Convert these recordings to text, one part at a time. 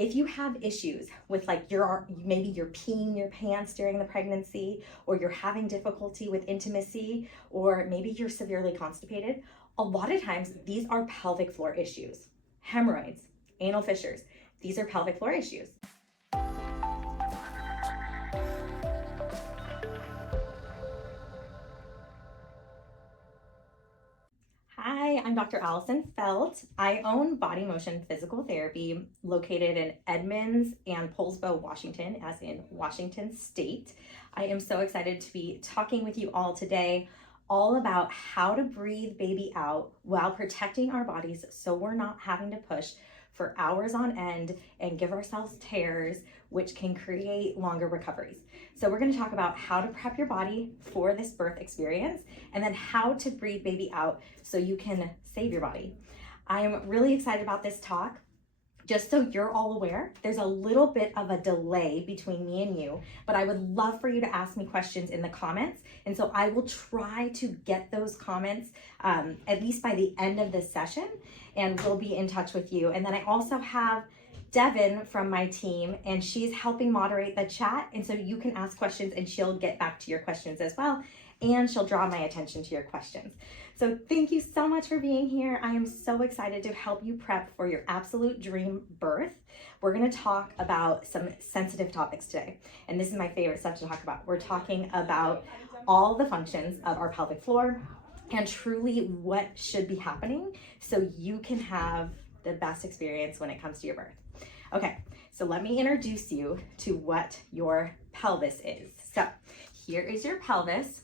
if you have issues with maybe you're peeing your pants during the pregnancy, or you're having difficulty with intimacy, or maybe you're severely constipated, a lot of times these are pelvic floor issues. Hemorrhoids, anal fissures, these are pelvic floor issues. Hi, I'm Dr. Allison Felt. I own Body Motion Physical Therapy located in Edmonds and Poulsbo, Washington, as in Washington State. I am so excited to be talking with you all today all about how to breathe baby out while protecting our bodies so we're not having to push for hours on end and give ourselves tears, which can create longer recoveries. So we're going to talk about how to prep your body for this birth experience, and then how to breathe baby out so you can save your body. I am really excited about this talk. Just so you're all aware, there's a little bit of a delay between me and you, but I would love for you to ask me questions in the comments. And so I will try to get those comments at least by the end of this session, and we'll be in touch with you. And then I also have Devin from my team, and she's helping moderate the chat. And so you can ask questions and she'll get back to your questions as well. And she'll draw my attention to your questions. So thank you so much for being here. I am so excited to help you prep for your absolute dream birth. We're gonna talk about some sensitive topics today. And this is my favorite stuff to talk about. We're talking about all the functions of our pelvic floor and truly what should be happening so you can have the best experience when it comes to your birth. Okay, so let me introduce you to what your pelvis is. So here is your pelvis.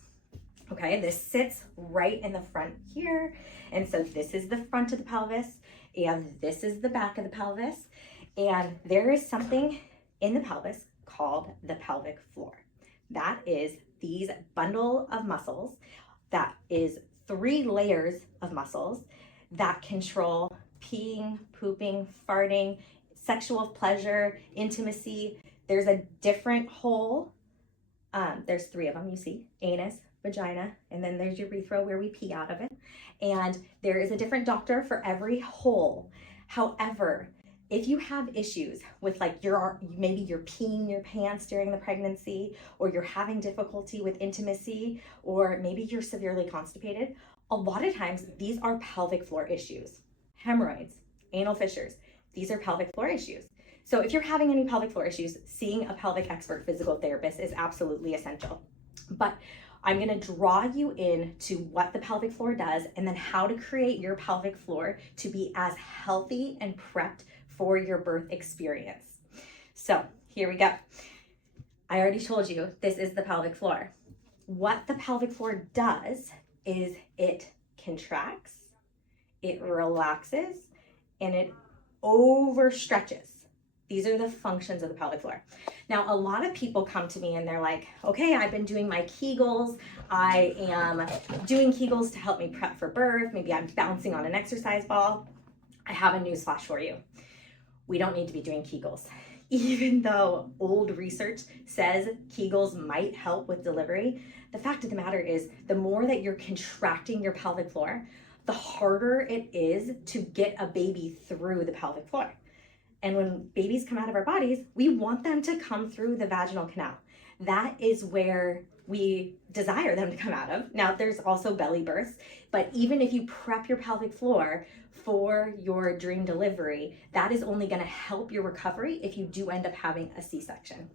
Okay, this sits right in the front here. And so this is the front of the pelvis, and this is the back of the pelvis. And there is something in the pelvis called the pelvic floor. That is these bundle of muscles. That is 3 layers of muscles that control peeing, pooping, farting, sexual pleasure, intimacy. There's a different hole. There's 3 of them, you see, anus, vagina, and then there's urethra where we pee out of it. And there is a different doctor for every hole. However, if you have issues with maybe you're peeing your pants during the pregnancy, or you're having difficulty with intimacy, or maybe you're severely constipated, a lot of times these are pelvic floor issues. Hemorrhoids, anal fissures, these are pelvic floor issues. So if you're having any pelvic floor issues, seeing a pelvic expert physical therapist is absolutely essential. But I'm gonna draw you into what the pelvic floor does, and then how to create your pelvic floor to be as healthy and prepped for your birth experience. So here we go. I already told you this is the pelvic floor. What the pelvic floor does is it contracts, it relaxes, and it overstretches. These are the functions of the pelvic floor. Now, a lot of people come to me and they're like, okay, I've been doing my Kegels. I am doing Kegels to help me prep for birth. Maybe I'm bouncing on an exercise ball. I have a newsflash for you. We don't need to be doing Kegels. Even though old research says Kegels might help with delivery, the fact of the matter is the more that you're contracting your pelvic floor, the harder it is to get a baby through the pelvic floor. And when babies come out of our bodies, we want them to come through the vaginal canal. That is where we desire them to come out of. Now, there's also belly births, but even if you prep your pelvic floor for your dream delivery, that is only going to help your recovery if you do end up having a C-section.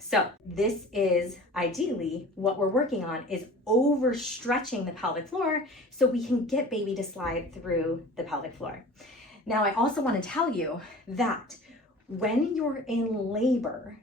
So this is ideally what we're working on, is overstretching the pelvic floor so we can get baby to slide through the pelvic floor. Now, I also want to tell you that when you're in labor,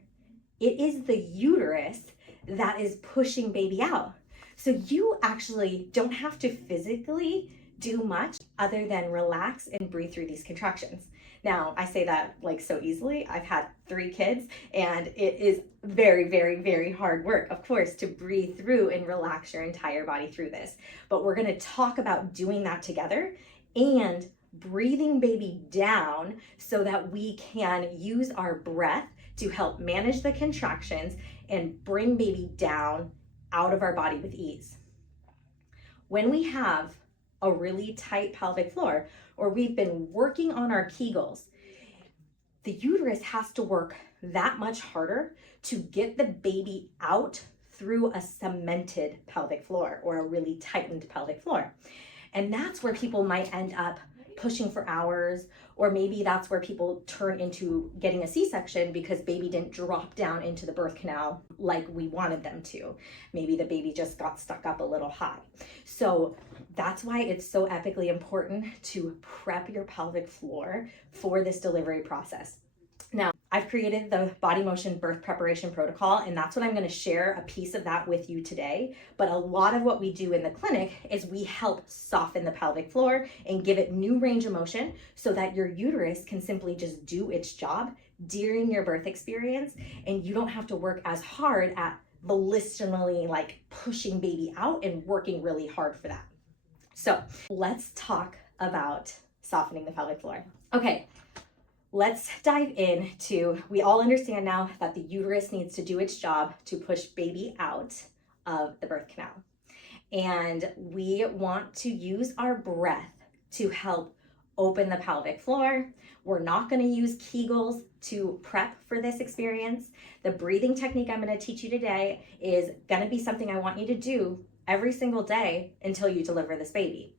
it is the uterus that is pushing baby out. So you actually don't have to physically do much other than relax and breathe through these contractions. Now, I say that like so easily. I've had 3 kids, and it is very, very, very hard work, of course, to breathe through and relax your entire body through this. But we're going to talk about doing that together and breathing baby down so that we can use our breath to help manage the contractions and bring baby down out of our body with ease. When we have a really tight pelvic floor, or we've been working on our Kegels, the uterus has to work that much harder to get the baby out through a cemented pelvic floor or a really tightened pelvic floor. And that's where people might end up pushing for hours, or maybe that's where people turn into getting a C-section because baby didn't drop down into the birth canal like we wanted them to. Maybe the baby just got stuck up a little high. So that's why it's so epically important to prep your pelvic floor for this delivery process. Now, I've created the body motion birth preparation protocol, and that's what I'm going to share a piece of that with you today. But a lot of what we do in the clinic is we help soften the pelvic floor and give it new range of motion so that your uterus can simply just do its job during your birth experience, and you don't have to work as hard at volitionally like pushing baby out and working really hard for that. So let's talk about softening the pelvic floor. Okay. Let's dive into, we all understand now that the uterus needs to do its job to push baby out of the birth canal. And we want to use our breath to help open the pelvic floor. We're not going to use Kegels to prep for this experience. The breathing technique I'm going to teach you today is going to be something I want you to do every single day until you deliver this baby.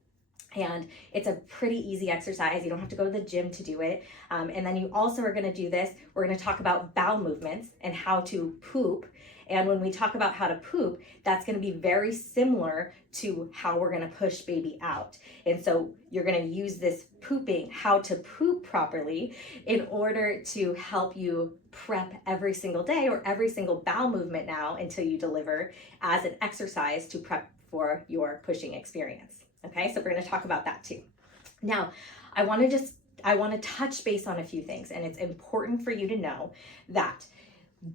And it's a pretty easy exercise. You don't have to go to the gym to do it. And then you also are going to do this. We're going to talk about bowel movements and how to poop. And when we talk about how to poop, that's going to be very similar to how we're going to push baby out. And so you're going to use this pooping, how to poop properly, in order to help you prep every single day or every single bowel movement now until you deliver as an exercise to prep for your pushing experience. Okay, so we're going to talk about that too. Now, I want to touch base on a few things, and it's important for you to know that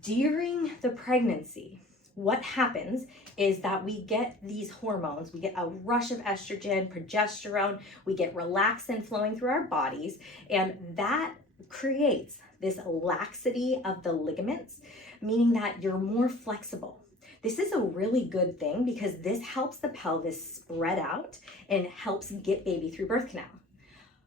during the pregnancy, what happens is that we get these hormones, we get a rush of estrogen, progesterone, we get relaxin flowing through our bodies, and that creates this laxity of the ligaments, meaning that you're more flexible. This is a really good thing because this helps the pelvis spread out and helps get baby through birth canal.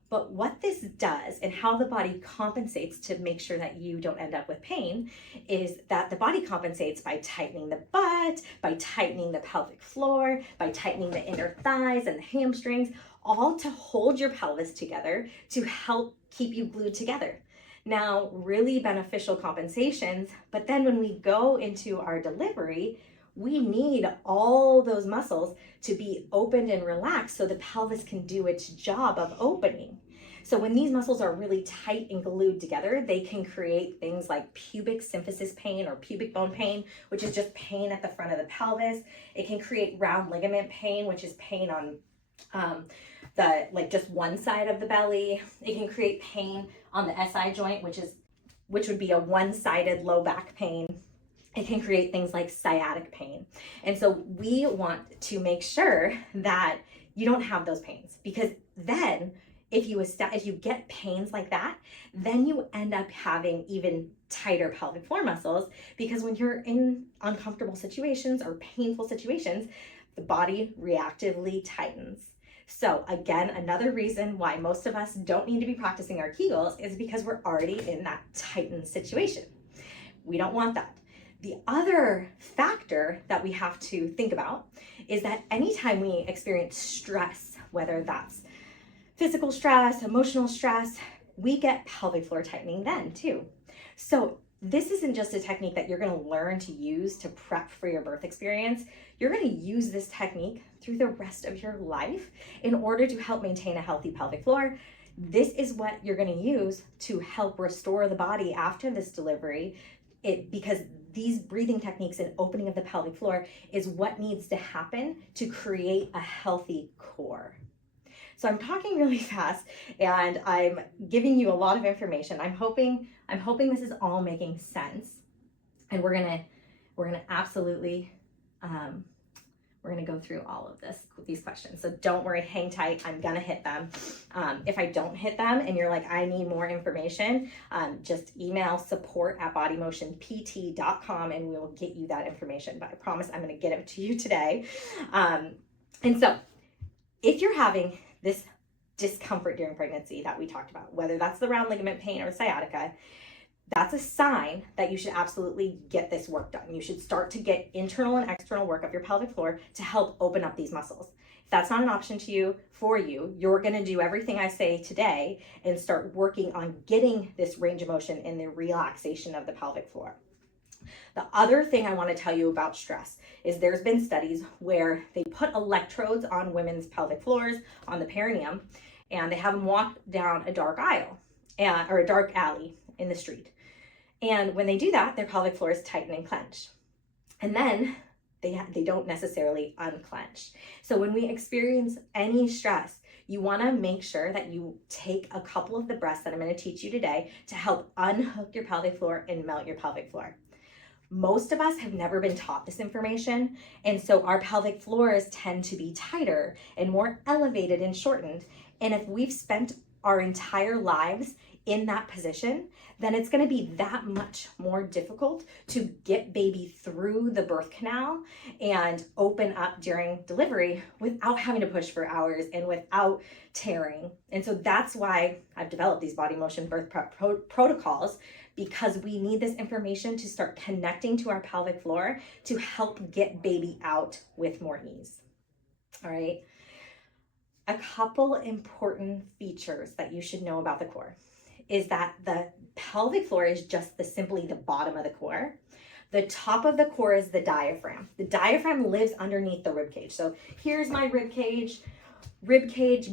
But what this does and how the body compensates to make sure that you don't end up with pain is that the body compensates by tightening the butt, by tightening the pelvic floor, by tightening the inner thighs and the hamstrings, all to hold your pelvis together to help keep you glued together. Now, really beneficial compensations, but then when we go into our delivery, we need all those muscles to be opened and relaxed so the pelvis can do its job of opening. So when these muscles are really tight and glued together, they can create things like pubic symphysis pain or pubic bone pain, which is just pain at the front of the pelvis. It can create round ligament pain, which is pain on just one side of the belly. It can create pain on the SI joint, which would be a one-sided low back pain. It can create things like sciatic pain. And so we want to make sure that you don't have those pains, because then if you get pains like that, then you end up having even tighter pelvic floor muscles, because when you're in uncomfortable situations or painful situations, the body reactively tightens. So again, another reason why most of us don't need to be practicing our Kegels is because we're already in that tightened situation. We don't want that. The other factor that we have to think about is that anytime we experience stress, whether that's physical stress, emotional stress, we get pelvic floor tightening then too. So this isn't just a technique that you're going to learn to use to prep for your birth experience. You're going to use this technique through the rest of your life in order to help maintain a healthy pelvic floor. This is what you're going to use to help restore the body after this delivery, because these breathing techniques and opening of the pelvic floor is what needs to happen to create a healthy core. So I'm talking really fast and I'm giving you a lot of information. I'm hoping this is all making sense. And we're gonna absolutely we're gonna go through all of these questions. So don't worry, hang tight. I'm gonna hit them. If I don't hit them and you're like, I need more information, just email support@bodymotionpt.com and we will get you that information. But I promise I'm gonna get it to you today. And so if you're having this discomfort during pregnancy that we talked about, whether that's the round ligament pain or sciatica, that's a sign that you should absolutely get this work done. You should start to get internal and external work of your pelvic floor to help open up these muscles. If that's not an option to you, you're gonna do everything I say today and start working on getting this range of motion and the relaxation of the pelvic floor. The other thing I want to tell you about stress is there's been studies where they put electrodes on women's pelvic floors, on the perineum, and they have them walk down a dark aisle or a dark alley in the street. And when they do that, their pelvic floors tighten and clench. And then they don't necessarily unclench. So when we experience any stress, you want to make sure that you take a couple of the breaths that I'm going to teach you today to help unhook your pelvic floor and melt your pelvic floor. Most of us have never been taught this information, and so our pelvic floors tend to be tighter and more elevated and shortened. And if we've spent our entire lives in that position, then it's going to be that much more difficult to get baby through the birth canal and open up during delivery without having to push for hours and without tearing. And so that's why I've developed these body motion birth prep protocols, because we need this information to start connecting to our pelvic floor to help get baby out with more ease. All right. A couple important features that you should know about the core is that the pelvic floor is just simply the bottom of the core. The top of the core is the diaphragm. The diaphragm lives underneath the rib cage. So here's my rib cage,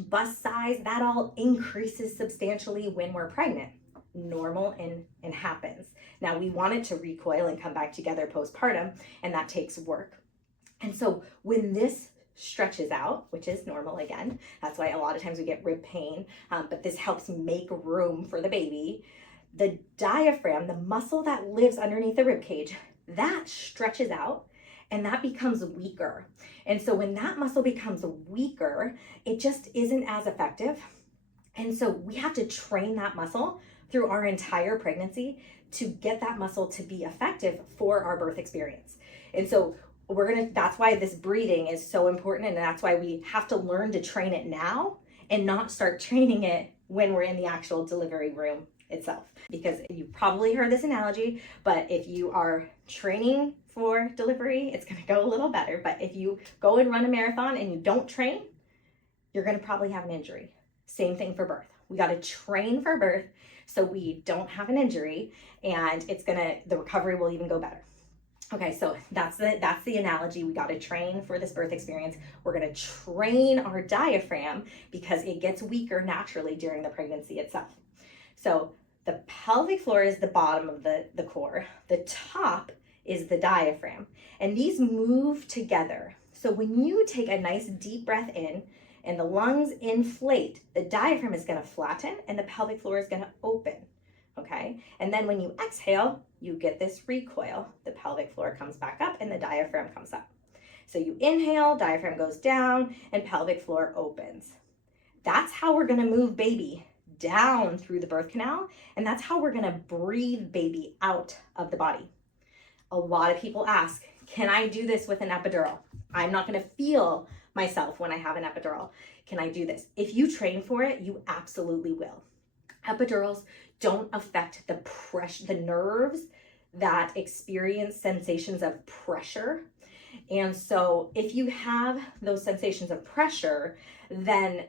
bust size, that all increases substantially when we're pregnant. Normal and happens. Now we want it to recoil and come back together postpartum, and that takes work. And so when this stretches out, which is normal again, that's why a lot of times we get rib pain, but this helps make room for the baby. The diaphragm, the muscle that lives underneath the rib cage, that stretches out and that becomes weaker. And so when that muscle becomes weaker, it just isn't as effective. And so we have to train that muscle through our entire pregnancy to get that muscle to be effective for our birth experience. And so that's why this breathing is so important, and that's why we have to learn to train it now and not start training it when we're in the actual delivery room itself. Because you probably heard this analogy, but if you are training for delivery, it's gonna go a little better. But if you go and run a marathon and you don't train, you're gonna probably have an injury. Same thing for birth. We gotta train for birth so we don't have an injury, and the recovery will even go better. Okay, so that's the analogy. We got to train for this birth experience. We're going to train our diaphragm because it gets weaker naturally during the pregnancy itself. So the pelvic floor is the bottom of the core. The top is the diaphragm, and these move together. So when you take a nice deep breath in and the lungs inflate, the diaphragm is going to flatten and the pelvic floor is going to open. Okay, and then when you exhale, you get this recoil. The pelvic floor comes back up and the diaphragm comes up. So you inhale, diaphragm goes down, and pelvic floor opens. That's how we're gonna move baby down through the birth canal, and that's how we're gonna breathe baby out of the body. A lot of people ask, can I do this with an epidural? I'm not gonna feel myself when I have an epidural. Can I do this? If you train for it, you absolutely will. Epidurals don't affect the nerves that experience sensations of pressure. And so if you have those sensations of pressure, then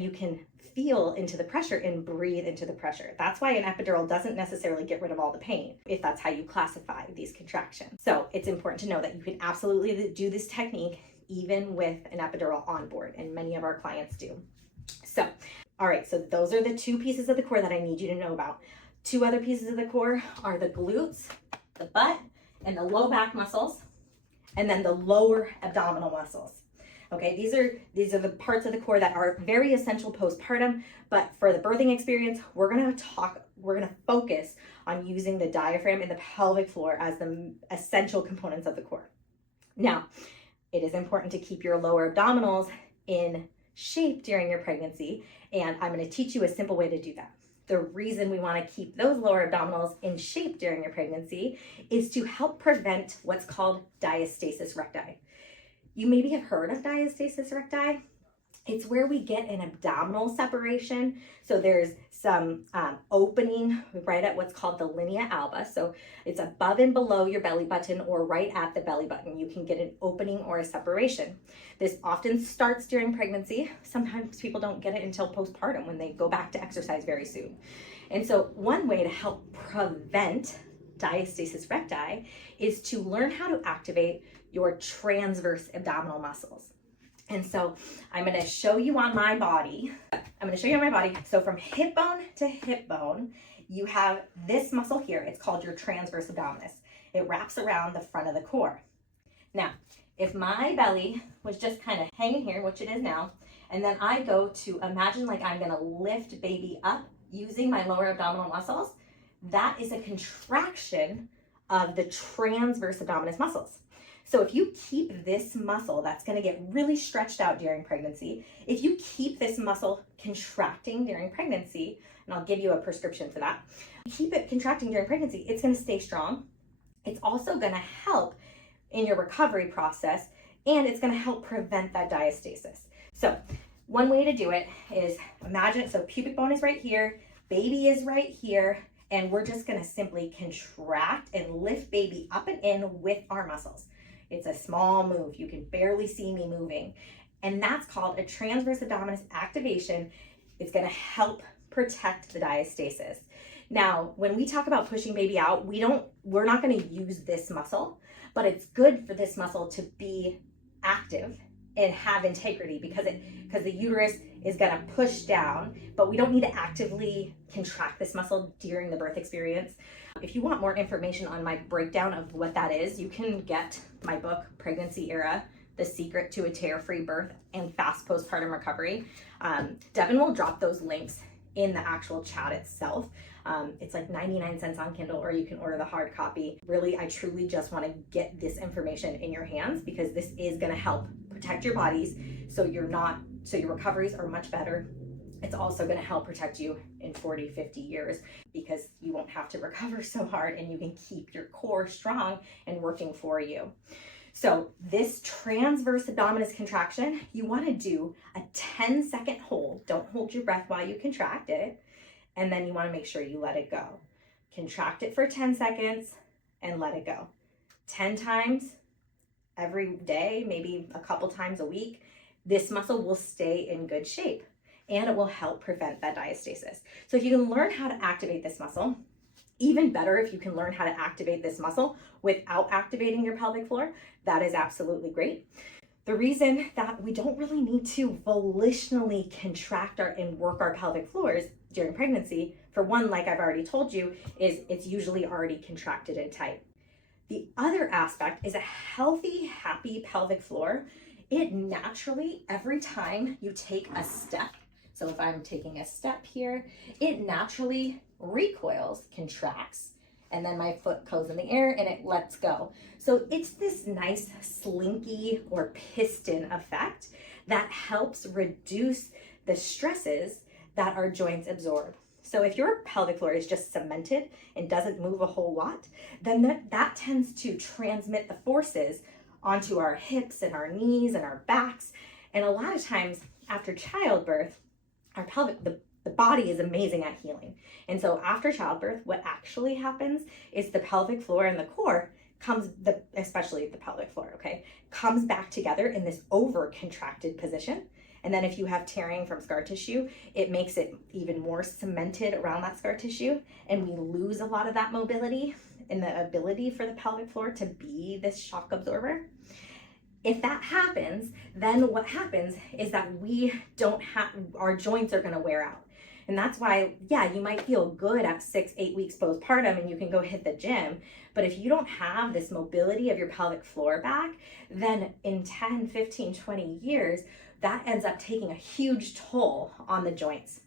you can feel into the pressure and breathe into the pressure. That's why an epidural doesn't necessarily get rid of all the pain, if that's how you classify these contractions. So it's important to know that you can absolutely do this technique even with an epidural on board, and many of our clients do. So, all right, so those are the two pieces of the core that I need you to know about. Two other pieces of the core are the glutes, the butt, and the low back muscles, and then the lower abdominal muscles. Okay, these are the parts of the core that are very essential postpartum, but for the birthing experience, we're gonna focus on using the diaphragm and the pelvic floor as the essential components of the core. Now, it is important to keep your lower abdominals in shape during your pregnancy, and I'm going to teach you a simple way to do that. The reason we want to keep those lower abdominals in shape during your pregnancy is to help prevent what's called diastasis recti. You maybe have heard of diastasis recti. It's where we get an abdominal separation. So there's some opening right at what's called the linea alba. So it's above and below your belly button or right at the belly button. You can get an opening or a separation. This often starts during pregnancy. Sometimes people don't get it until postpartum when they go back to exercise very soon. And so one way to help prevent diastasis recti is to learn how to activate your transverse abdominal muscles. And so I'm going to show you on my body. So from hip bone to hip bone, you have this muscle here. It's called your transverse abdominis. It wraps around the front of the core. Now, if my belly was just kind of hanging here, which it is now, and then I go to imagine like I'm going to lift baby up using my lower abdominal muscles, that is a contraction of the transverse abdominis muscles. So if you keep this muscle, that's going to get really stretched out during pregnancy. If you keep this muscle contracting during pregnancy, and I'll give you a prescription for that, keep it contracting during pregnancy, it's going to stay strong. It's also going to help in your recovery process, and it's going to help prevent that diastasis. So one way to do it is imagine, so pubic bone is right here, baby is right here, and we're just going to simply contract and lift baby up and in with our muscles. It's a small move. You can barely see me moving. And that's called a transverse abdominis activation. It's going to help protect the diastasis. Now, when we talk about pushing baby out, we're not going to use this muscle, but it's good for this muscle to be active and have integrity because the uterus is going to push down, but we don't need to actively contract this muscle during the birth experience. If you want more information on my breakdown of what that is, you can get my book, Pregnancy Era, The Secret to a Tear-Free Birth and Fast Postpartum Recovery. Devin will drop those links in the actual chat itself. It's like 99 cents on Kindle, or you can order the hard copy. Really, I truly just want to get this information in your hands because this is going to help protect your bodies so your recoveries are much better. It's also going to help protect you in 40, 50 years because you won't have to recover so hard and you can keep your core strong and working for you. So this transverse abdominis contraction, you want to do a 10-second hold. Don't hold your breath while you contract it. And then you want to make sure you let it go. Contract it for 10 seconds and let it go. 10 times every day, maybe a couple times a week. This muscle will stay in good shape and it will help prevent that diastasis. So if you can learn how to activate this muscle, even better if you can learn how to activate this muscle without activating your pelvic floor, that is absolutely great. The reason that we don't really need to volitionally contract and work our pelvic floors during pregnancy, for one, like I've already told you, is it's usually already contracted and tight. The other aspect is a healthy, happy pelvic floor. It naturally, every time you take a step, so if I'm taking a step here, it naturally recoils, contracts, and then my foot goes in the air and it lets go. So it's this nice slinky or piston effect that helps reduce the stresses that our joints absorb. So if your pelvic floor is just cemented and doesn't move a whole lot, then that tends to transmit the forces onto our hips and our knees and our backs. And a lot of times after childbirth, the body is amazing at healing. And so after childbirth, what actually happens is the pelvic floor and the core especially the pelvic floor, okay, comes back together in this over contracted position. And then if you have tearing from scar tissue, it makes it even more cemented around that scar tissue. And we lose a lot of that mobility and the ability for the pelvic floor to be this shock absorber. If that happens, then what happens is that our joints are going to wear out. And that's why, yeah, you might feel good at 6-8 weeks postpartum and you can go hit the gym. But if you don't have this mobility of your pelvic floor back, then in 10, 15, 20 years, that ends up taking a huge toll on the joints.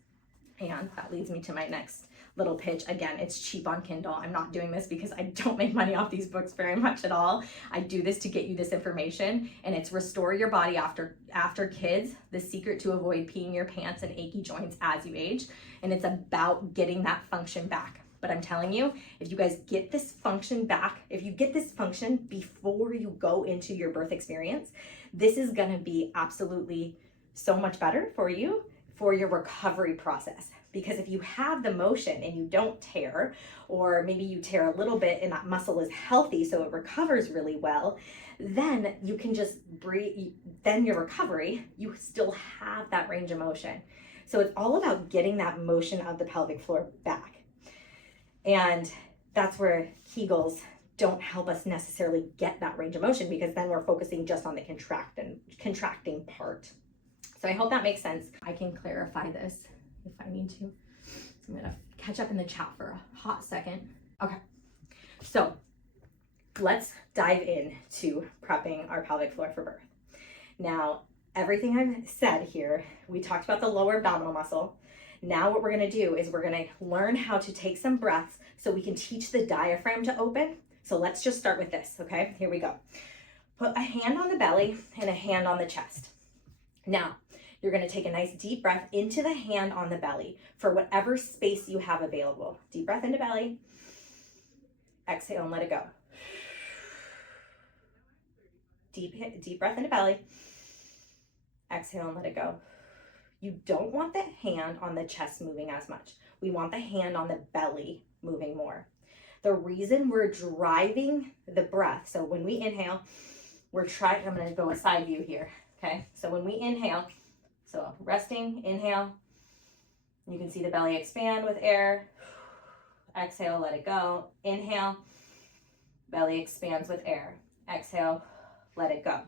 And that leads me to my next little pitch. Again, it's cheap on Kindle. I'm not doing this because I don't make money off these books very much at all. I do this to get you this information, and it's Restore Your Body After Kids, The Secret to Avoid Peeing Your Pants and Achy Joints as You Age. And it's about getting that function back. But I'm telling you, if you guys get this function back, if you get this function before you go into your birth experience, this is gonna be absolutely so much better for you for your recovery process. Because if you have the motion and you don't tear, or maybe you tear a little bit and that muscle is healthy so it recovers really well, then you can just breathe. Then your recovery, you still have that range of motion. So it's all about getting that motion of the pelvic floor back. And that's where Kegels don't help us necessarily get that range of motion, because then we're focusing just on the contracting part. So I hope that makes sense. I can clarify this if I need to. So I'm gonna catch up in the chat for a hot second. Okay, so let's dive into prepping our pelvic floor for birth. Now, everything I've said here, we talked about the lower abdominal muscle. Now what we're gonna do is we're gonna learn how to take some breaths so we can teach the diaphragm to open. So let's just start with this, okay? Here we go. Put a hand on the belly and a hand on the chest. Now, you're gonna take a nice deep breath into the hand on the belly for whatever space you have available. Deep breath into belly, exhale and let it go. Deep breath into belly, exhale and let it go. You don't want the hand on the chest moving as much. We want the hand on the belly moving more. The reason we're driving the breath, so when we inhale, I'm gonna go a side view here, okay? So when we inhale, so resting, inhale, you can see the belly expand with air. Exhale, let it go. Inhale, belly expands with air. Exhale, let it go.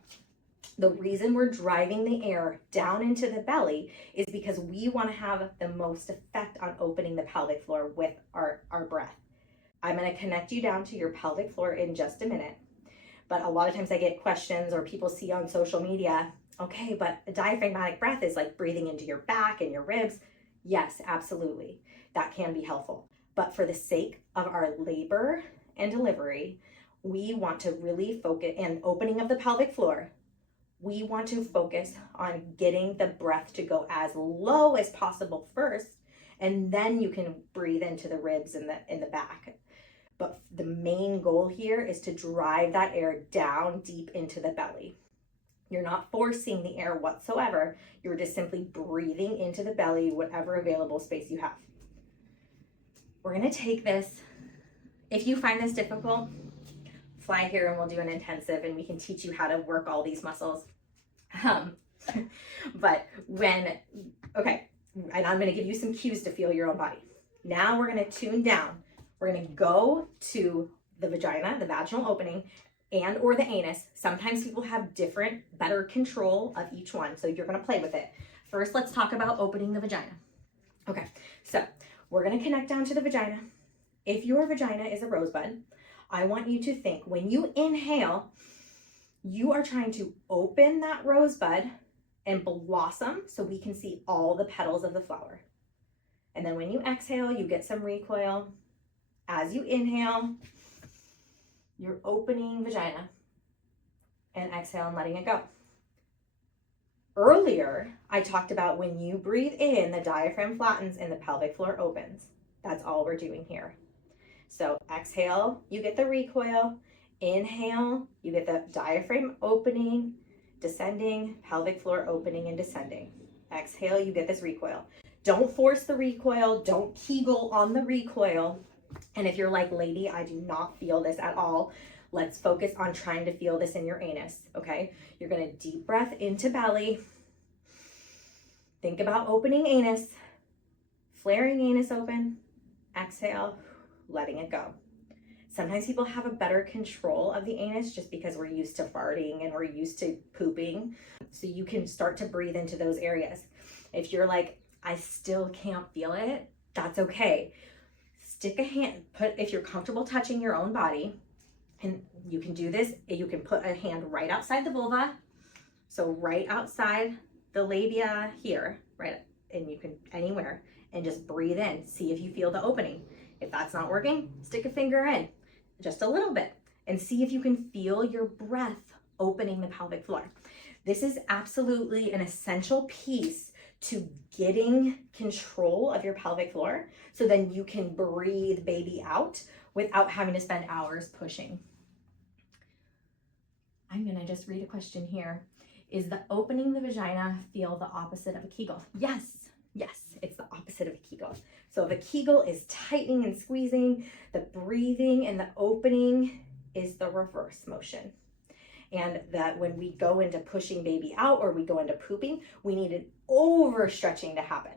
The reason we're driving the air down into the belly is because we want to have the most effect on opening the pelvic floor with our breath. I'm going to connect you down to your pelvic floor in just a minute. But a lot of times I get questions or people see on social media, okay, but a diaphragmatic breath is like breathing into your back and your ribs. Yes, absolutely. That can be helpful. But for the sake of our labor and delivery, we want to really focus, and opening of the pelvic floor, we want to focus on getting the breath to go as low as possible first, and then you can breathe into the ribs in the back. But the main goal here is to drive that air down deep into the belly. You're not forcing the air whatsoever. You're just simply breathing into the belly, whatever available space you have. We're gonna take this. If you find this difficult, fly here and we'll do an intensive and we can teach you how to work all these muscles. Okay, and I'm gonna give you some cues to feel your own body. Now we're gonna tune down. We're gonna go to the vagina, the vaginal opening, and or the anus. Sometimes people have better control of each one, so you're gonna play with it. First, let's talk about opening the vagina. Okay, so we're gonna connect down to the vagina. If your vagina is a rosebud, I want you to think, when you inhale, you are trying to open that rosebud and blossom so we can see all the petals of the flower. And then when you exhale, you get some recoil. As you inhale, you're opening vagina, and exhale and letting it go. Earlier, I talked about when you breathe in, the diaphragm flattens and the pelvic floor opens. That's all we're doing here. So exhale, you get the recoil. Inhale, you get the diaphragm opening, descending, pelvic floor opening and descending. Exhale, you get this recoil. Don't force the recoil. Don't Kegel on the recoil. And if you're like, lady, I do not feel this at all, let's focus on trying to feel this in your anus, okay? You're gonna deep breath into belly. Think about opening anus, flaring anus open, exhale, letting it go. Sometimes people have a better control of the anus just because we're used to farting and we're used to pooping. So you can start to breathe into those areas. If you're like, I still can't feel it, that's okay. Stick a hand, if you're comfortable touching your own body, and you can do this, you can put a hand right outside the vulva, so right outside the labia here, right, and you can anywhere, and just breathe in, see if you feel the opening. If that's not working, stick a finger in, just a little bit, and see if you can feel your breath opening the pelvic floor. This is absolutely an essential piece to getting control of your pelvic floor, so then you can breathe baby out without having to spend hours pushing. I'm gonna just read a question here. Is the opening the vagina feel the opposite of a Kegel? Yes, yes, it's the opposite of a Kegel. So if a Kegel is tightening and squeezing, the breathing and the opening is the reverse motion. And that when we go into pushing baby out or we go into pooping, we need an overstretching to happen.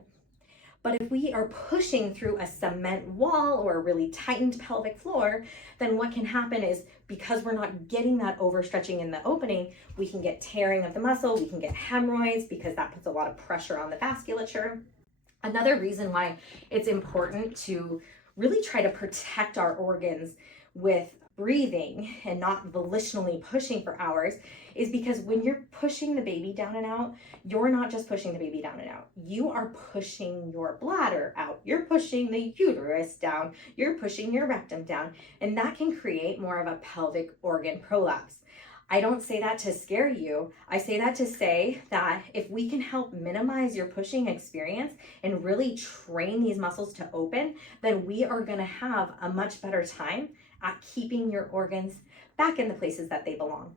But if we are pushing through a cement wall or a really tightened pelvic floor, then what can happen is, because we're not getting that overstretching in the opening, we can get tearing of the muscle, we can get hemorrhoids because that puts a lot of pressure on the vasculature. Another reason why it's important to really try to protect our organs with breathing and not volitionally pushing for hours is because when you're pushing the baby down and out, you're not just pushing the baby down and out. You are pushing your bladder out. You're pushing the uterus down. You're pushing your rectum down. And that can create more of a pelvic organ prolapse. I don't say that to scare you. I say that to say that if we can help minimize your pushing experience and really train these muscles to open, then we are going to have a much better time at keeping your organs back in the places that they belong.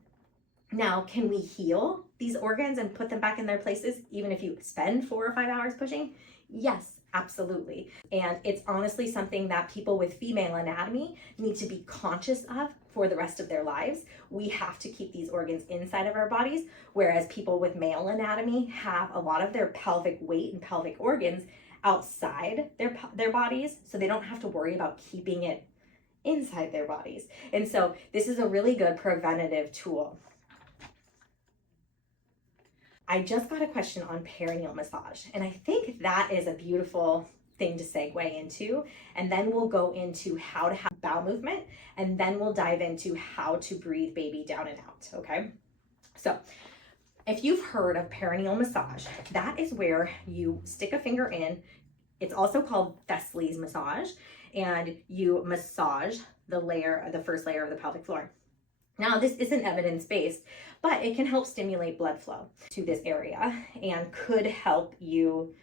Now, can we heal these organs and put them back in their places even if you spend 4 or 5 hours pushing? Yes, absolutely. And it's honestly something that people with female anatomy need to be conscious of for the rest of their lives. We have to keep these organs inside of our bodies, whereas people with male anatomy have a lot of their pelvic weight and pelvic organs outside their bodies, so they don't have to worry about keeping it inside their bodies. And so this is a really good preventative tool. I just got a question on perineal massage, and I think that is a beautiful thing to segue into. And then we'll go into how to have bowel movement, and then we'll dive into how to breathe baby down and out, okay? So if you've heard of perineal massage, that is where you stick a finger in. It's also called Fesley's massage, and you massage the first layer of the pelvic floor. Now, this isn't evidence-based, but it can help stimulate blood flow to this area and could help you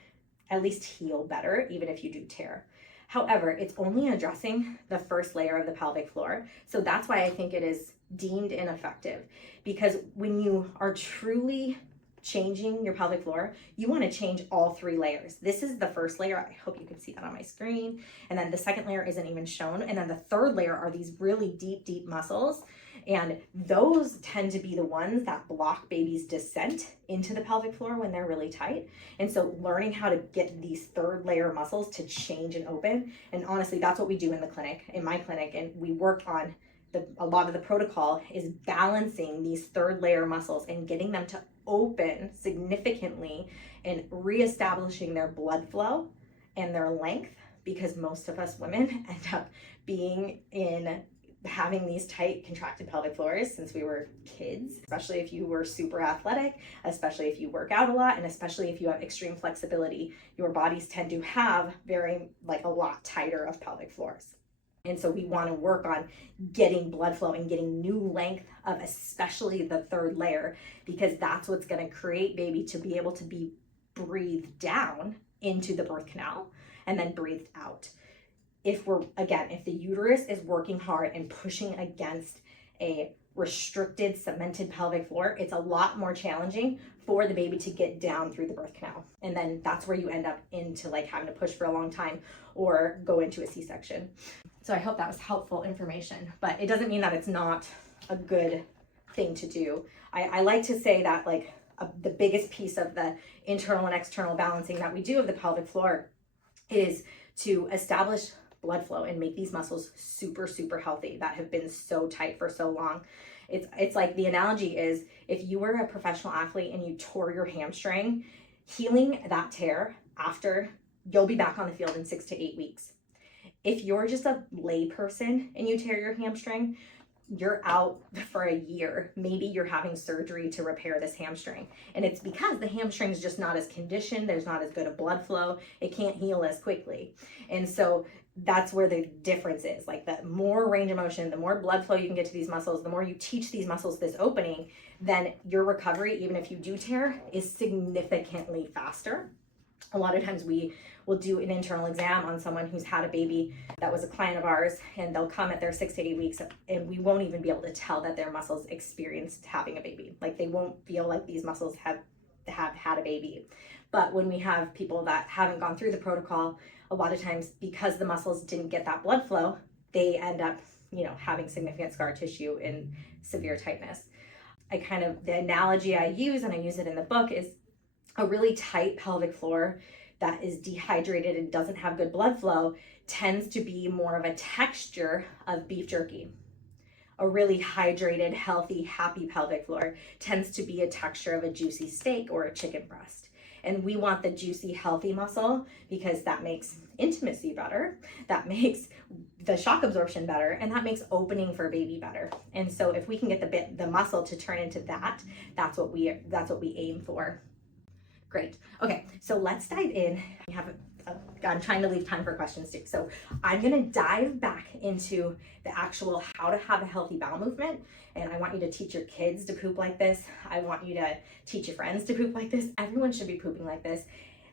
at least heal better, even if you do tear. However, it's only addressing the first layer of the pelvic floor. So that's why I think it is deemed ineffective, because when you are truly changing your pelvic floor, you want to change all 3 layers. This is the first layer. I hope you can see that on my screen. And then the second layer isn't even shown. And then the third layer are these really deep muscles. And those tend to be the ones that block baby's descent into the pelvic floor when they're really tight. And so learning how to get these third layer muscles to change and open. And honestly, that's what we do in the clinic, in my clinic. And we work on a lot of the protocol is balancing these third layer muscles and getting them to open significantly and reestablishing their blood flow and their length, because most of us women end up having these tight contracted pelvic floors since we were kids, especially if you were super athletic, especially if you work out a lot, and especially if you have extreme flexibility. Your bodies tend to have a lot tighter of pelvic floors. And so we want to work on getting blood flow and getting new length of especially the third layer, because that's what's going to create baby to be able to be breathed down into the birth canal and then breathed out. If the uterus is working hard and pushing against a restricted cemented pelvic floor, it's a lot more challenging for the baby to get down through the birth canal. And then that's where you end up into having to push for a long time or go into a C-section. So I hope that was helpful information, but it doesn't mean that it's not a good thing to do. I like to say that the biggest piece of the internal and external balancing that we do of the pelvic floor is to establish blood flow and make these muscles super healthy that have been so tight for so long. It's like, the analogy is, if you were a professional athlete and you tore your hamstring, healing that tear after, you'll be back on the field in 6 to 8 weeks. If you're just a lay person and you tear your hamstring, you're out for a year. Maybe you're having surgery to repair this hamstring. And it's because the hamstring's just not as conditioned. There's not as good a blood flow. It can't heal as quickly. And so that's where the difference is. The more range of motion, the more blood flow you can get to these muscles, the more you teach these muscles this opening, then your recovery, even if you do tear, is significantly faster. A lot of times we will do an internal exam on someone who's had a baby that was a client of ours, and they'll come at their 6 to 8 weeks, and we won't even be able to tell that their muscles experienced having a baby. Like, they won't feel like these muscles have had a baby. But when we have people that haven't gone through the protocol, a lot of times, because the muscles didn't get that blood flow, they end up, having significant scar tissue and severe tightness. The analogy I use, and I use it in the book, is a really tight pelvic floor that is dehydrated and doesn't have good blood flow tends to be more of a texture of beef jerky. A really hydrated, healthy, happy pelvic floor tends to be a texture of a juicy steak or a chicken breast. And we want the juicy, healthy muscle because that makes intimacy better, that makes the shock absorption better, and that makes opening for baby better. And so if we can get the muscle to turn into that, that's what we aim for. Great. Okay, so let's dive in. I'm trying to leave time for questions too. So I'm going to dive back into the actual how to have a healthy bowel movement. And I want you to teach your kids to poop like this. I want you to teach your friends to poop like this. Everyone should be pooping like this.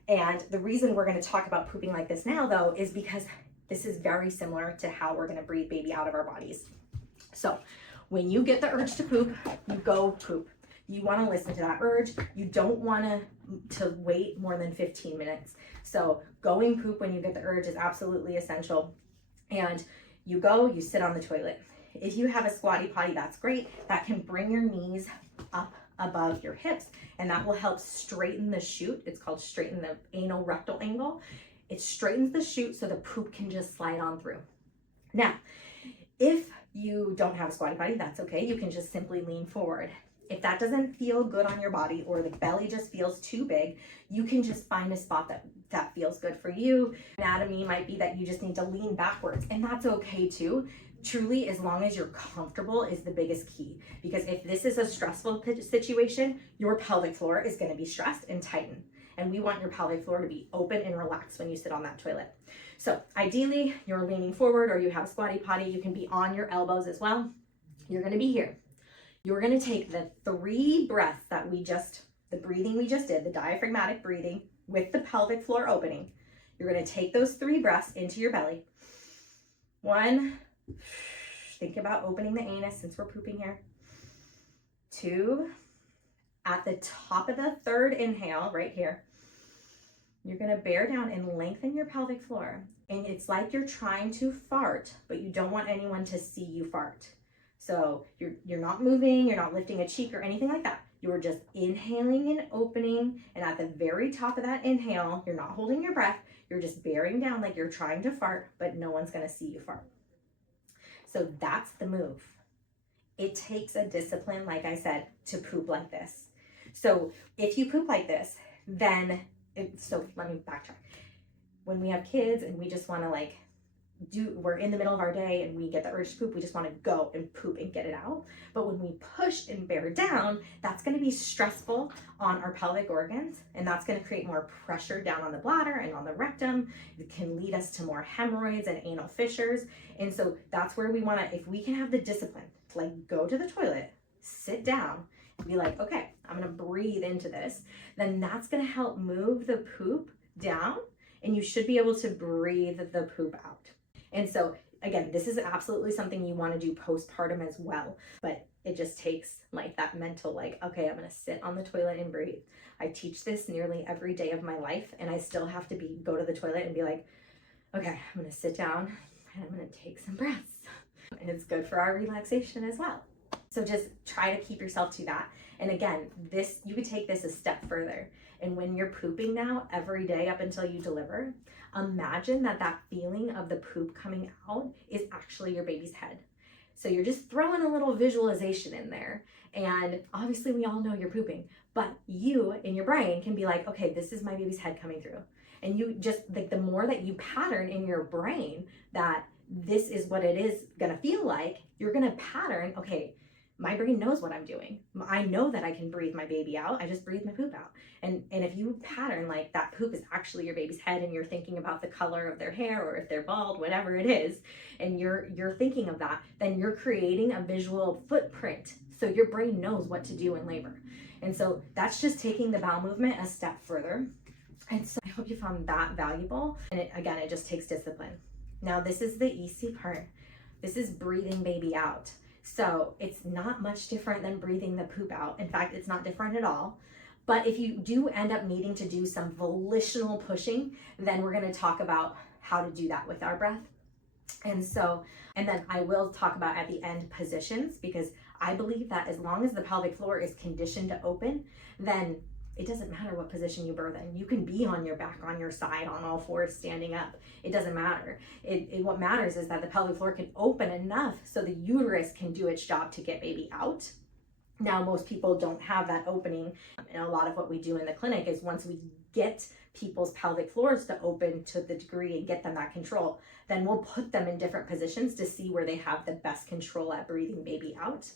And the reason we're going to talk about pooping like this now, though, is because this is very similar to how we're going to breathe baby out of our bodies. So when you get the urge to poop, you go poop. You want to listen to that urge. You don't want to wait more than 15 minutes. So going poop when you get the urge is absolutely essential. And you go, you sit on the toilet. If you have a squatty potty, that's great. That can bring your knees up above your hips, and that will help straighten the chute. It's called straighten the anal rectal angle. It straightens the chute so the poop can just slide on through. Now, if you don't have a squatty potty, that's okay. You can just simply lean forward. If that doesn't feel good on your body, or the belly just feels too big, you can just find a spot that feels good for you. Anatomy might be that you just need to lean backwards, and that's okay too. Truly, as long as you're comfortable is the biggest key. Because if this is a stressful situation, your pelvic floor is going to be stressed and tightened. And we want your pelvic floor to be open and relaxed when you sit on that toilet. So ideally, you're leaning forward, or you have a squatty potty. You can be on your elbows as well. You're going to be here. You're going to take the 3 breaths the breathing we just did, the diaphragmatic breathing with the pelvic floor opening. You're going to take those 3 breaths into your belly. 1, think about opening the anus since we're pooping here. 2, at the top of the 3rd inhale, right here, you're going to bear down and lengthen your pelvic floor. And it's like you're trying to fart, but you don't want anyone to see you fart. So you're not moving, you're not lifting a cheek or anything like that. You're just inhaling and opening, and at the very top of that inhale, you're not holding your breath, you're just bearing down like you're trying to fart, but no one's gonna see you fart. So that's the move. It takes a discipline, like I said, to poop like this. So if you poop like this, let me backtrack. When we have kids and we just wanna we're in the middle of our day and we get the urge to poop, we just want to go and poop and get it out. But when we push and bear down, that's going to be stressful on our pelvic organs, and that's going to create more pressure down on the bladder and on the rectum. It can lead us to more hemorrhoids and anal fissures. And so that's where we want to, if we can have the discipline to go to the toilet, sit down, and be like, okay, I'm going to breathe into this, then that's going to help move the poop down, and you should be able to breathe the poop out. And so again, this is absolutely something you want to do postpartum as well, but it just takes that mental, okay, I'm going to sit on the toilet and breathe. I teach this nearly every day of my life, and I still have to go to the toilet and be like, okay, I'm going to sit down and I'm going to take some breaths. And it's good for our relaxation as well. So just try to keep yourself to that. And again, you could take this a step further. And when you're pooping now every day up until you deliver, imagine that feeling of the poop coming out is actually your baby's head. So you're just throwing a little visualization in there. And obviously we all know you're pooping, but you in your brain can be like, okay, this is my baby's head coming through. And you just the more that you pattern in your brain that this is what it is gonna feel like, you're gonna pattern, okay, my brain knows what I'm doing. I know that I can breathe my baby out. I just breathe my poop out. And if you pattern that poop is actually your baby's head, and you're thinking about the color of their hair, or if they're bald, whatever it is, and you're thinking of that, then you're creating a visual footprint. So your brain knows what to do in labor. And so that's just taking the bowel movement a step further. And so I hope you found that valuable. And again, it just takes discipline. Now this is the easy part. This is breathing baby out. So it's not much different than breathing the poop out. In fact, it's not different at all. But if you do end up needing to do some volitional pushing, then we're going to talk about how to do that with our breath. And then I will talk about at the end positions, because I believe that as long as the pelvic floor is conditioned to open, then it doesn't matter what position you birth in. You can be on your back, on your side, on all fours, standing up. It doesn't matter. What matters is that the pelvic floor can open enough so the uterus can do its job to get baby out. Now, most people don't have that opening. And a lot of what we do in the clinic is once we get people's pelvic floors to open to the degree and get them that control, then we'll put them in different positions to see where they have the best control at breathing baby out.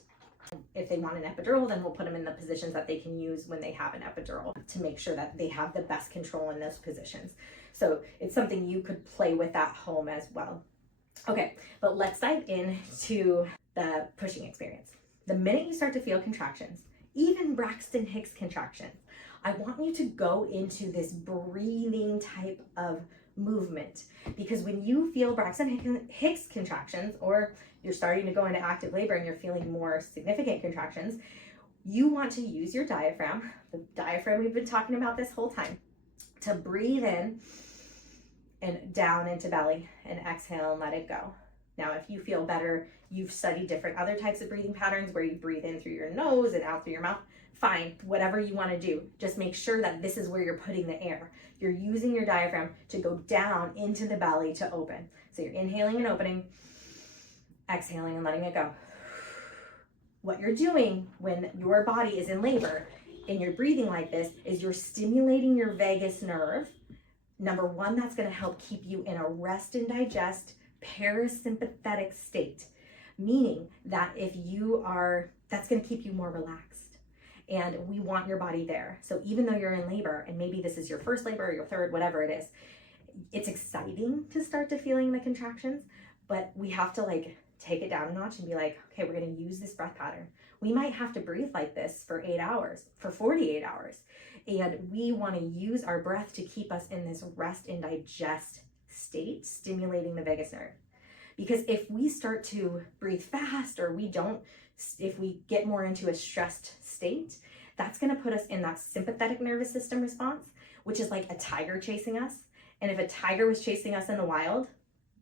If they want an epidural, then we'll put them in the positions that they can use when they have an epidural to make sure that they have the best control in those positions. So it's something you could play with at home as well. Okay, but let's dive into the pushing experience. The minute you start to feel contractions, even Braxton Hicks contractions, I want you to go into this breathing type of movement, because when you feel Braxton Hicks contractions, or you're starting to go into active labor and you're feeling more significant contractions, you want to use your diaphragm, the diaphragm we've been talking about this whole time, to breathe in and down into belly and exhale and let it go. Now, if you feel better, you've studied different other types of breathing patterns where you breathe in through your nose and out through your mouth, fine, whatever you want to do. Just make sure that this is where you're putting the air. You're using your diaphragm to go down into the belly to open. So you're inhaling and opening, exhaling and letting it go. What you're doing when your body is in labor and you're breathing like this is you're stimulating your vagus nerve. Number one, that's going to help keep you in a rest and digest parasympathetic state, meaning that that's going to keep you more relaxed. And we want your body there. So even though you're in labor, and maybe this is your first labor or your third, whatever it is, it's exciting to start to feeling the contractions, but we have to take it down a notch and be like, okay, we're going to use this breath pattern. We might have to breathe like this for 8 hours, for 48 hours. And we want to use our breath to keep us in this rest and digest state, stimulating the vagus nerve. Because if we start to breathe fast, or if we get more into a stressed state, that's going to put us in that sympathetic nervous system response, which is like a tiger chasing us. And if a tiger was chasing us in the wild,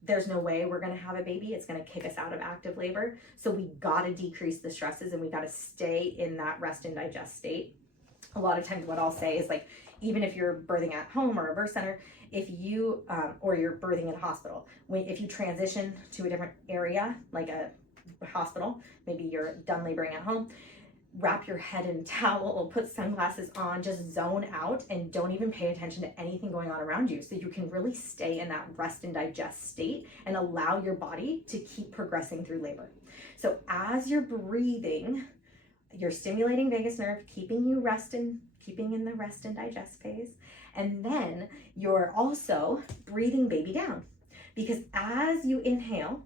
there's no way we're going to have a baby. It's going to kick us out of active labor. So we got to decrease the stresses, and we got to stay in that rest and digest state. A lot of times what I'll say is, even if you're birthing at home or a birth center, if you, or you're birthing in a hospital, if you transition to a different area, like a hospital, maybe you're done laboring at home, wrap your head in a towel or put sunglasses on, just zone out and don't even pay attention to anything going on around you, so you can really stay in that rest and digest state and allow your body to keep progressing through labor. So as you're breathing, you're stimulating vagus nerve, keeping in the rest and digest phase. And then you're also breathing baby down, because as you inhale,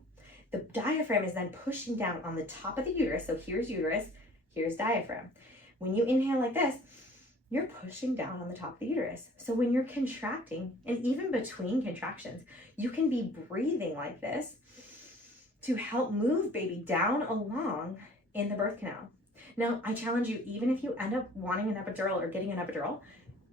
the diaphragm is then pushing down on the top of the uterus. So here's uterus, here's diaphragm. When you inhale like this, you're pushing down on the top of the uterus. So when you're contracting, and even between contractions, you can be breathing like this to help move baby down along in the birth canal. Now, I challenge you, even if you end up wanting an epidural or getting an epidural,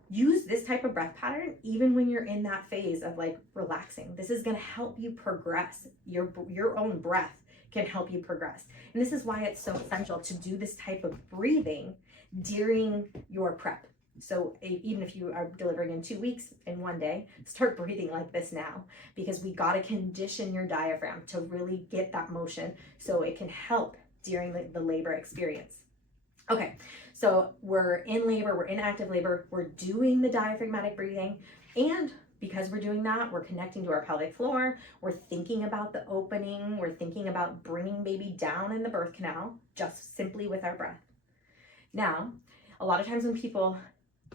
use this type of breath pattern even when you're in that phase of relaxing. This is going to help you progress. Your own breath can help you progress. And this is why it's so essential to do this type of breathing during your prep. So even if you are delivering in 2 weeks, in 1 day, start breathing like this now, because we got to condition your diaphragm to really get that motion so it can help during the labor experience. Okay, so we're in labor, we're in active labor, we're doing the diaphragmatic breathing, and because we're doing that, we're connecting to our pelvic floor, we're thinking about the opening, we're thinking about bringing baby down in the birth canal, just simply with our breath. Now, a lot of times when people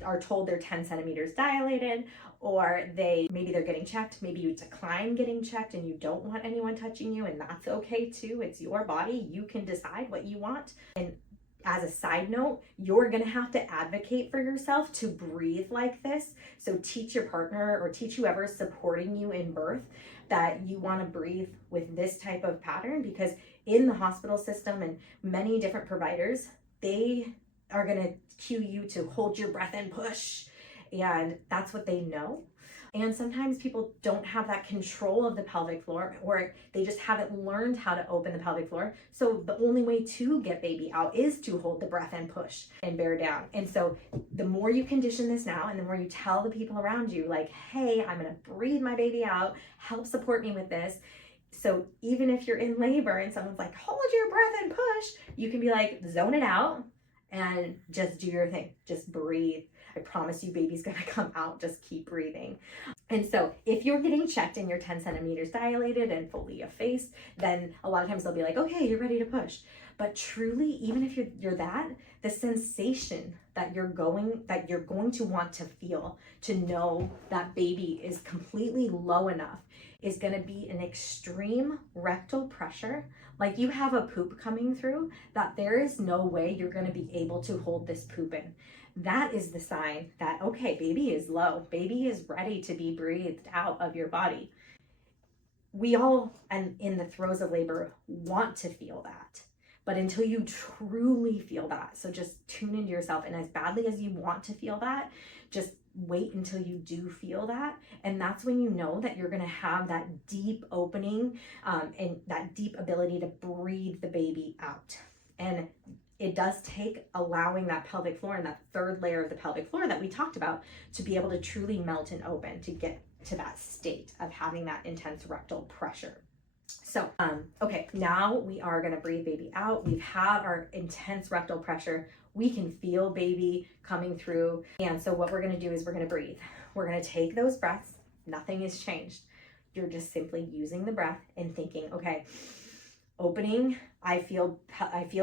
are told they're 10 centimeters dilated, or maybe they're getting checked, maybe you decline getting checked and you don't want anyone touching you, and that's okay too. It's your body. You can decide what you want. And As a side note, you're gonna have to advocate for yourself to breathe like this. So teach your partner or teach whoever is supporting you in birth that you wanna breathe with this type of pattern, because in the hospital system and many different providers, they are gonna cue you to hold your breath and push. And that's what they know. And sometimes people don't have that control of the pelvic floor, or they just haven't learned how to open the pelvic floor. So the only way to get baby out is to hold the breath and push and bear down. And so the more you condition this now, and the more you tell the people around you, like, hey, I'm gonna breathe my baby out, help support me with this. So even if you're in labor and someone's like, hold your breath and push, you can be like, zone it out and just do your thing. Just breathe. I promise you, baby's gonna come out. Just keep breathing. And so if you're getting checked and you're 10 centimeters dilated and fully effaced, then a lot of times they'll be like, okay, you're ready to push. But truly, even if you're that, the sensation that you're going to want to feel, to know that baby is completely low enough, is gonna be an extreme rectal pressure. Like you have a poop coming through, that there is no way you're gonna be able to hold this poop in. That is the sign that, okay, baby is low. Baby is ready to be breathed out of your body. We all, and in the throes of labor, want to feel that. But until you truly feel that, so just tune into yourself. And as badly as you want to feel that, just wait until you do feel that. And that's when you know that you're gonna have that deep opening and that deep ability to breathe the baby out. And it does take allowing that pelvic floor and that third layer of the pelvic floor that we talked about to be able to truly melt and open, to get to that state of having that intense rectal pressure. So, okay, now we are gonna breathe baby out. We've had our intense rectal pressure. We can feel baby coming through. And so what we're gonna do is we're gonna breathe. We're gonna take those breaths. Nothing has changed. You're just simply using the breath and thinking, okay, opening, I feel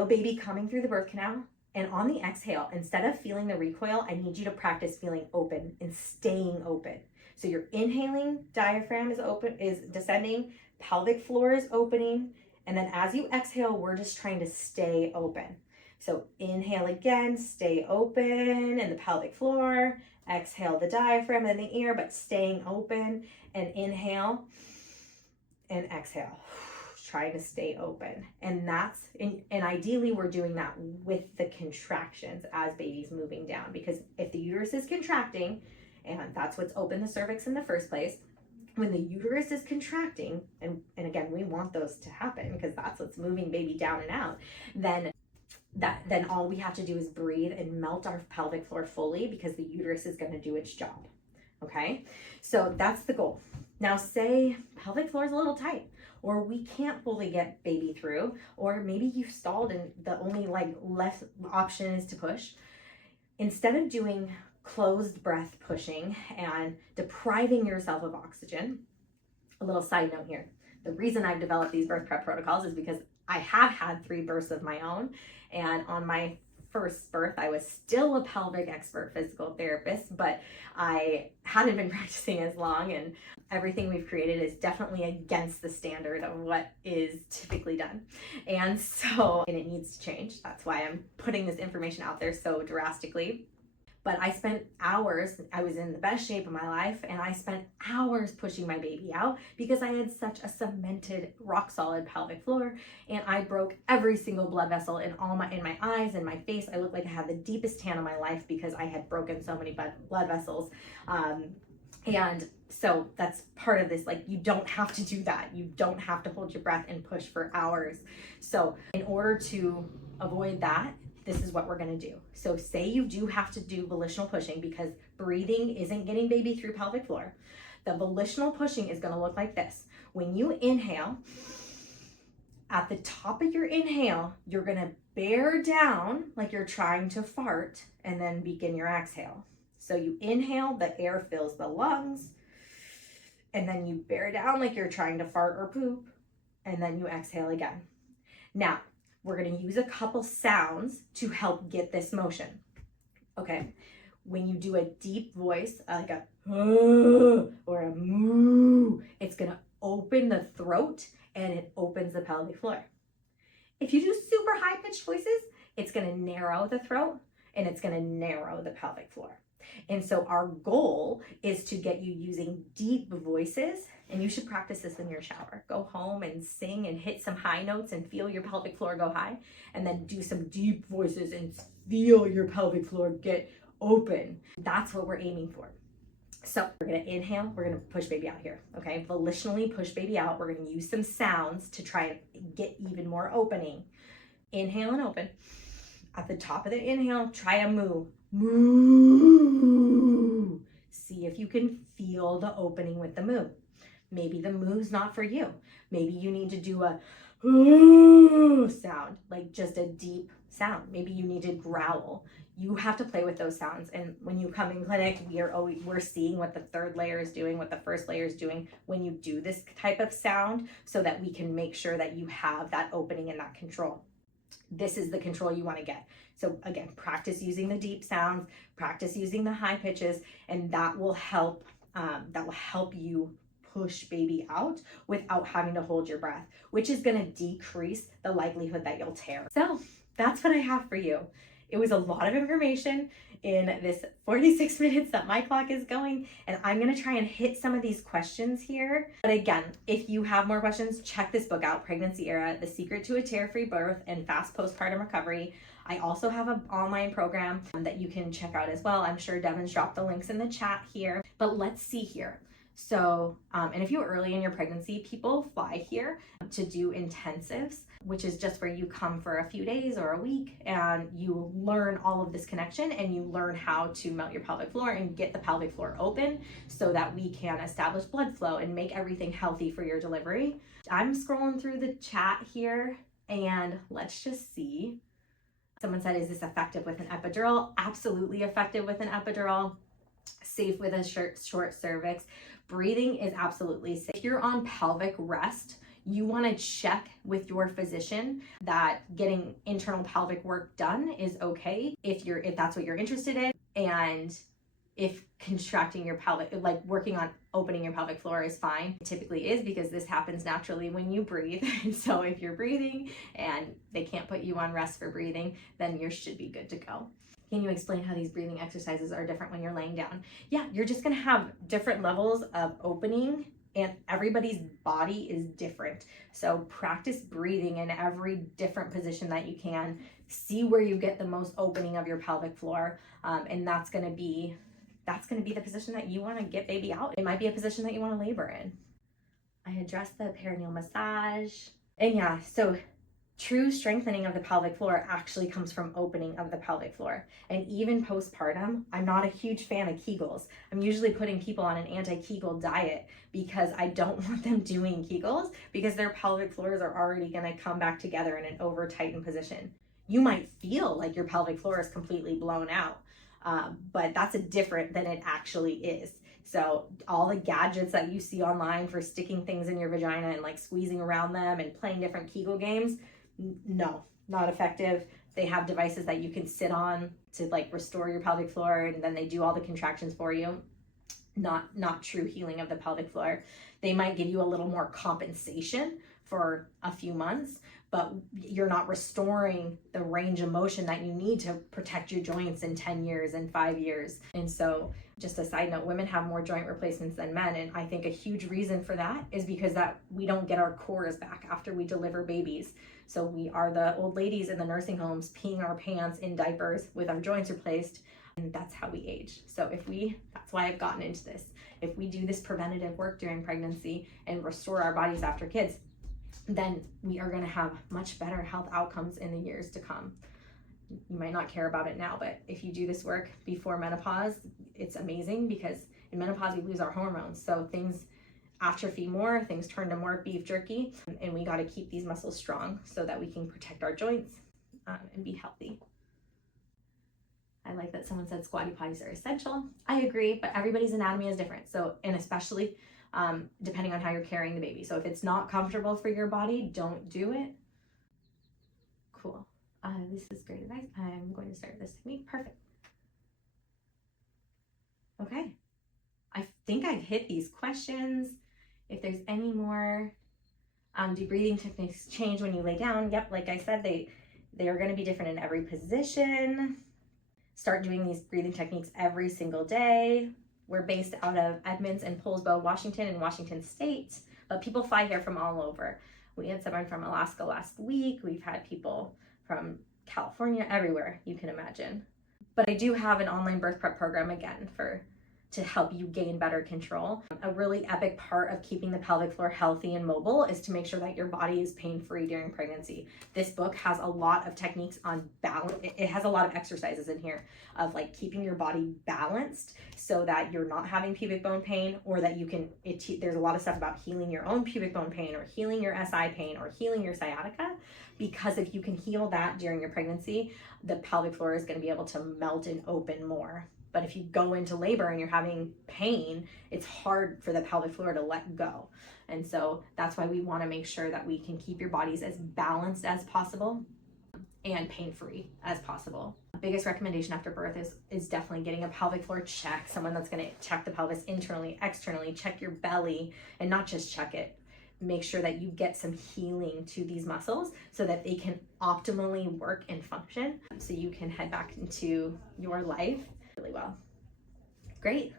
baby coming through the birth canal. And on the exhale, instead of feeling the recoil, I need you to practice feeling open and staying open. So you're inhaling, diaphragm is open, is descending, pelvic floor is opening. And then as you exhale, we're just trying to stay open. So inhale again, stay open in the pelvic floor. Exhale the diaphragm and the ear, but staying open. And inhale and exhale. Trying to stay open. And that's, and ideally we're doing that with the contractions as baby's moving down, because if the uterus is contracting, and that's what's opened the cervix in the first place, when the uterus is contracting, and again, we want those to happen because that's what's moving baby down and out, then all we have to do is breathe and melt our pelvic floor fully, because the uterus is going to do its job. Okay, so that's the goal. Now say pelvic floor is a little tight, or we can't fully get baby through, or maybe you've stalled and the only left option is to push. Instead of doing closed breath pushing and depriving yourself of oxygen, a little side note here. The reason I've developed these birth prep protocols is because I have had 3 births of my own, and on my first birth, I was still a pelvic expert physical therapist, but I hadn't been practicing as long, and everything we've created is definitely against the standard of what is typically done. And it needs to change. That's why I'm putting this information out there so drastically. But I spent hours, I was in the best shape of my life, and I spent hours pushing my baby out because I had such a cemented, rock solid pelvic floor, and I broke every single blood vessel in my eyes and my face. I looked like I had the deepest tan of my life because I had broken so many blood vessels. And so that's part of this, you don't have to do that. You don't have to hold your breath and push for hours. So in order to avoid that, this is what we're gonna do. So say you do have to do volitional pushing because breathing isn't getting baby through pelvic floor. The volitional pushing is gonna look like this. When you inhale, at the top of your inhale, you're gonna bear down like you're trying to fart, and then begin your exhale. So you inhale, the air fills the lungs, and then you bear down like you're trying to fart or poop, and then you exhale again. Now, we're gonna use a couple sounds to help get this motion. Okay, when you do a deep voice, like a or a moo, it's gonna open the throat and it opens the pelvic floor. If you do super high pitched voices, it's going to narrow the throat and it's going to narrow the pelvic floor. And so our goal is to get you using deep voices, and you should practice this in your shower. Go home and sing and hit some high notes and feel your pelvic floor go high, and then do some deep voices and feel your pelvic floor get open. That's what we're aiming for. So we're gonna inhale, we're gonna push baby out here, okay? Volitionally push baby out. We're gonna use some sounds to try and get even more opening. Inhale and open. At the top of the inhale, try a moo. Moo. See if you can feel the opening with the moo. Maybe the moo's not for you. Maybe you need to do a sound, like just a deep sound. Maybe you need to growl. You have to play with those sounds. And when you come in clinic, we're seeing what the third layer is doing, what the first layer is doing when you do this type of sound, so that we can make sure that you have that opening and that control. This is the control you want to get. So again, practice using the deep sounds, practice using the high pitches, and that will help you push baby out without having to hold your breath, which is going to decrease the likelihood that you'll tear. So that's what I have for you. It was a lot of information in this 46 minutes that my clock is going, and I'm going to try and hit some of these questions here. But again, if you have more questions, check this book out, Pregnancy Era: The Secret to a Tear-Free Birth and Fast Postpartum Recovery. I also have an online program that you can check out as well. I'm sure Devin's dropped the links in the chat here, but let's see here. So, and if you're early in your pregnancy, people fly here to do intensives, which is just where you come for a few days or a week and you learn all of this connection, and you learn how to melt your pelvic floor and get the pelvic floor open so that we can establish blood flow and make everything healthy for your delivery. I'm scrolling through the chat here, and let's just see. Someone said, is this effective with an epidural? Absolutely effective with an epidural. Safe with a short cervix. Breathing is absolutely safe. If you're on pelvic rest, you want to check with your physician that getting internal pelvic work done is okay if that's what you're interested in, and if contracting your pelvic, like working on opening your pelvic floor, is fine. It typically is, because this happens naturally when you breathe. And so if you're breathing and they can't put you on rest for breathing, then you should be good to go. Can you explain how these breathing exercises are different when you're laying down? Yeah, you're just gonna have different levels of opening, and everybody's body is different. So practice breathing in every different position that you can. See where you get the most opening of your pelvic floor, and that's gonna be the position that you wanna get baby out. It might be a position that you wanna labor in. I addressed the perineal massage. And yeah, so true strengthening of the pelvic floor actually comes from opening of the pelvic floor. And even postpartum, I'm not a huge fan of Kegels. I'm usually putting people on an anti-Kegel diet because I don't want them doing Kegels, because their pelvic floors are already gonna come back together in an over-tightened position. You might feel like your pelvic floor is completely blown out, but that's different than it actually is. So all the gadgets that you see online for sticking things in your vagina and like squeezing around them and playing different Kegel games, no, not effective. They have devices that you can sit on to like restore your pelvic floor, and then they do all the contractions for you. Not true healing of the pelvic floor. They might give you a little more compensation for a few months, but you're not restoring the range of motion that you need to protect your joints in 10 years and 5 years. And so just a side note, women have more joint replacements than men. And I think a huge reason for that is because that we don't get our cores back after we deliver babies. So we are the old ladies in the nursing homes peeing our pants in diapers with our joints replaced. And that's how we age. So that's why I've gotten into this. If we do this preventative work during pregnancy and restore our bodies after kids, then we are going to have much better health outcomes in the years to come. You might not care about it now, but if you do this work before menopause, it's amazing, because in menopause we lose our hormones. So things atrophy more, things turn to more beef jerky, and we got to keep these muscles strong so that we can protect our joints and be healthy. I like that someone said squatty potties are essential. I agree, but everybody's anatomy is different. So, and especially depending on how you're carrying the baby. So if it's not comfortable for your body, don't do it. Cool. This is great advice. I'm going to start this technique. Perfect. Okay. I think I've hit these questions. If there's any more, do breathing techniques change when you lay down? Yep, like I said, they They are going to be different in every position. Start doing these breathing techniques every single day. We're based out of Edmonds and Poulsbo, Washington in Washington State, but people fly here from all over. We had someone from Alaska last week. We've had people from California, everywhere you can imagine. But I do have an online birth prep program again to help you gain better control. A really epic part of keeping the pelvic floor healthy and mobile is to make sure that your body is pain-free during pregnancy. This book has a lot of techniques on balance. It has a lot of exercises in here of like keeping your body balanced so that you're not having pubic bone pain, or that you can, there's a lot of stuff about healing your own pubic bone pain or healing your SI pain or healing your sciatica, because if you can heal that during your pregnancy, the pelvic floor is going to be able to melt and open more. But if you go into labor and you're having pain, it's hard for the pelvic floor to let go. And so that's why we want to make sure that we can keep your bodies as balanced as possible and pain-free as possible. Biggest recommendation after birth is definitely getting a pelvic floor check, someone that's going to check the pelvis internally, externally, check your belly, and not just check it. Make sure that you get some healing to these muscles so that they can optimally work and function, so you can head back into your life really well. Great.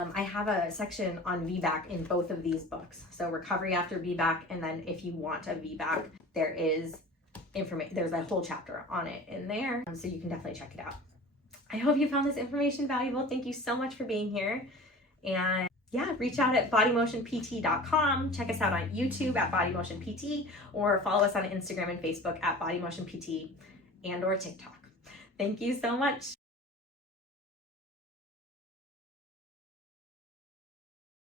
I have a section on VBAC in both of these books. So recovery after VBAC, and then if you want a VBAC, there is information. There's a whole chapter on it in there, so you can definitely check it out. I hope you found this information valuable. Thank you so much for being here, and yeah, reach out at bodymotionpt.com. Check us out on YouTube at bodymotionpt, or follow us on Instagram and Facebook at bodymotionpt and or TikTok. Thank you so much.